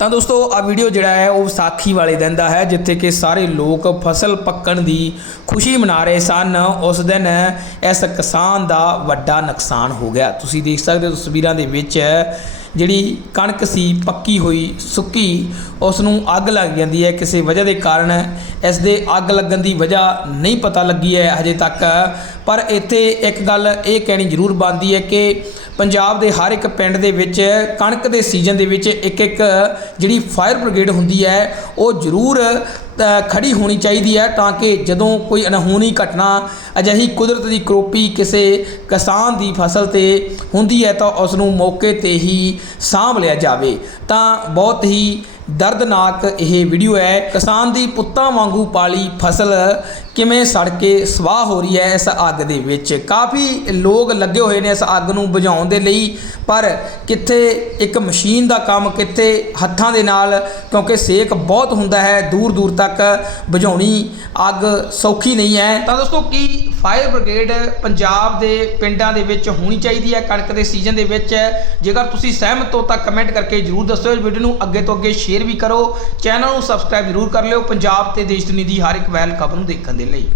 ਤਾਂ ਦੋਸਤੋ, ਆ ਵੀਡੀਓ ਜਿਹੜਾ ਹੈ, ਉਹ ਵਿਸਾਖੀ ਵਾਲੇ ਦਿਨ ਦਾ ਹੈ, ਜਿੱਥੇ ਕਿ ਸਾਰੇ ਲੋਕ ਫਸਲ ਪੱਕਣ ਦੀ ਖੁਸ਼ੀ ਮਨਾ ਰਹੇ ਸਨ। ਉਸ ਦਿਨ ਇਸ ਕਿਸਾਨ ਦਾ ਵੱਡਾ ਨੁਕਸਾਨ ਹੋ ਗਿਆ। ਤੁਸੀਂ ਦੇਖ ਸਕਦੇ ਹੋ ਤਸਵੀਰਾਂ ਦੇ ਵਿੱਚ ਜਿਹੜੀ ਕਣਕ ਸੀ, ਪੱਕੀ ਹੋਈ, ਸੁੱਕੀ, ਉਸ ਨੂੰ ਅੱਗ ਲੱਗ ਜਾਂਦੀ ਹੈ। ਕਿਸੇ ਵਜ੍ਹਾ ਦੇ ਕਾਰਨ ਇਸ ਦੇ ਅੱਗ ਲੱਗਣ ਦੀ ਵਜ੍ਹਾ ਨਹੀਂ ਪਤਾ ਲੱਗੀ ਹੈ। ਹਜੇ ਤੱਕ ਪਰ ਇੱਥੇ ਇੱਕ ਗੱਲ ਇਹ ਕਹਿਣੀ ਜ਼ਰੂਰ ਬਣਦੀ ਹੈ ਕਿ ਪੰਜਾਬ ਦੇ ਹਰ ਇੱਕ ਪਿੰਡ ਦੇ ਵਿੱਚ ਕਣਕ ਦੇ ਸੀਜ਼ਨ ਦੇ ਵਿੱਚ ਇੱਕ ਇੱਕ ਜਿਹੜੀ ਫਾਇਰ ਬ੍ਰਿਗੇਡ ਹੁੰਦੀ ਹੈ ਉਹ ਜ਼ਰੂਰ ਅ, ਖੜੀ ਹੋਣੀ ਚਾਹੀਦੀ ਹੈ ਤਾਂ ਕਿ ਜਦੋਂ ਕੋਈ ਅਨਹੋਣੀ ਘਟਨਾ ਅਜਿਹੀ ਕੁਦਰਤ ਦੀ ਕਰੋਪੀ ਕਿਸੇ ਕਿਸਾਨ ਦੀ ਫਸਲ ਤੇ ਹੁੰਦੀ ਹੈ ਤਾਂ ਉਸ ਨੂੰ ਮੌਕੇ ਤੇ ਹੀ ਸਾਂਭ ਲਿਆ ਜਾਵੇ। ਤਾਂ ਬਹੁਤ ਹੀ ਦਰਦਨਾਕ ਇਹ ਵੀਡੀਓ ਹੈ। ਕਿਸਾਨ ਦੀ ਪੁੱਤਾਂ ਵਾਂਗੂ ਪਾਲੀ ਫਸਲ ਕਿਵੇਂ ਸੜ ਕੇ ਸਵਾਹ ਹੋ ਰਹੀ ਹੈ ਇਸ ਅੱਗ ਦੇ ਵਿੱਚ? ਕਾਫੀ ਲੋਕ ਲੱਗੇ ਹੋਏ ਨੇ ਇਸ ਅੱਗ ਨੂੰ ਬੁਝਾਉਣ ਦੇ ਲਈ, ਪਰ ਕਿੱਥੇ ਇੱਕ ਮਸ਼ੀਨ ਦਾ ਕੰਮ, ਕਿੱਥੇ ਹੱਥਾਂ ਦੇ ਨਾਲ, ਕਿਉਂਕਿ ਸੇਕ ਬਹੁਤ ਹੁੰਦਾ ਹੈ ਦੂਰ ਦੂਰ ਤੱਕ ਬੁਝਾਉਣੀ ਅੱਗ ਸੌਖੀ ਨਹੀਂ ਹੈ। ਤਾਂ ਦੋਸਤੋ, ਕੀ ਫਾਇਰ ਬ੍ਰਿਗੇਡ ਪੰਜਾਬ ਦੇ ਪਿੰਡਾਂ ਦੇ ਵਿੱਚ ਹੋਣੀ ਚਾਹੀਦੀ ਹੈ? ਕਣਕ ਦੇ ਸੀਜ਼ਨ ਦੇ ਵਿੱਚ, ਜੇਕਰ ਤੁਸੀਂ ਸਹਿਮਤ ਹੋ ਤਾਂ ਕਮੈਂਟ ਕਰਕੇ ਜਰੂਰ ਦੱਸਿਓ। ਇਸ ਵੀਡੀਓ ਨੂੰ ਅੱਗੇ ਤੋਂ ਅੱਗੇ ਸ਼ੇਅਰ ਸ਼ੇਅਰ ਵੀ ਕਰੋ। ਚੈਨਲ ਨੂੰ ਸਬਸਕ੍ਰਾਈਬ ਜਰੂਰ ਕਰ ਲਿਓ। ਪੰਜਾਬ ਤੇ ਦੇਸ਼ ਦੁਨੀਆ ਦੀ ਹਰ ਇੱਕ ਵੈਲ ਖਬਰ ਨੂੰ ਦੇਖਣ ਦੇ ਲਈ।